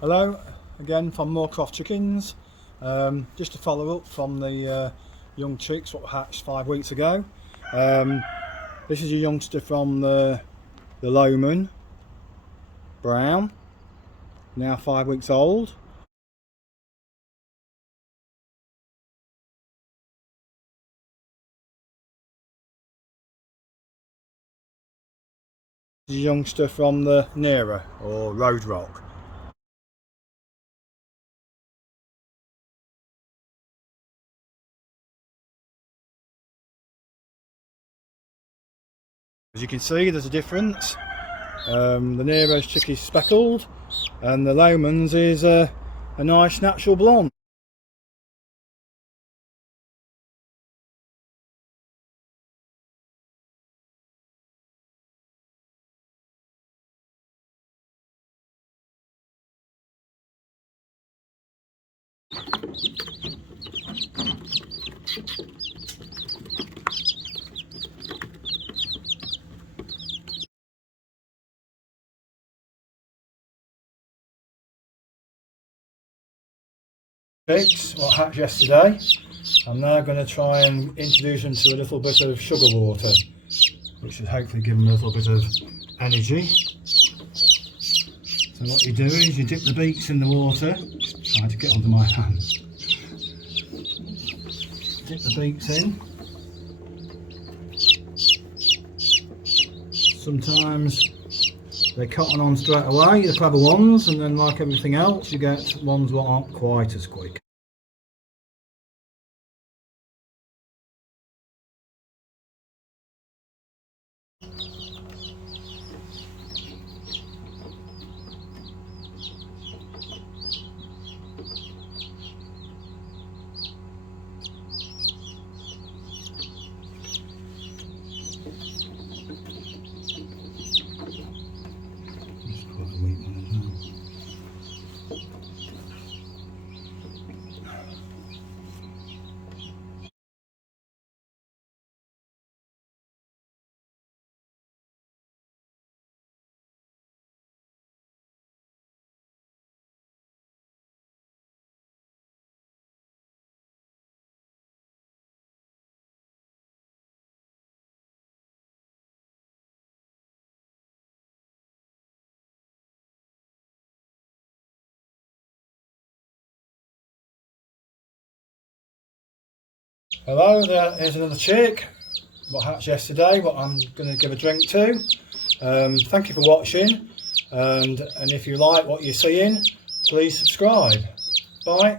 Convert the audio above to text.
Hello again from Moorcroft Chickens. Just to follow up from the young chicks what hatched 5 weeks ago. This is a youngster from the Lowman Brown, now 5 weeks old. This is a youngster from the Nera or Road Rock. As you can see, there's a difference. The Nero's chick is speckled and the Lowman's is a nice natural blonde. Chicks what hatched yesterday. I'm now going to try and introduce them to a little bit of sugar water, which should hopefully give them a little bit of energy. So what you do is you dip the beaks in the water. Just trying to get onto my hand. Dip the beaks in. Sometimes they cotton on straight away, the clever ones, and then like everything else you get ones that aren't quite as quick. Hello, here's another chick what hatched yesterday, what I'm going to give a drink to. Thank you for watching, and if you like what you're seeing, please subscribe. Bye.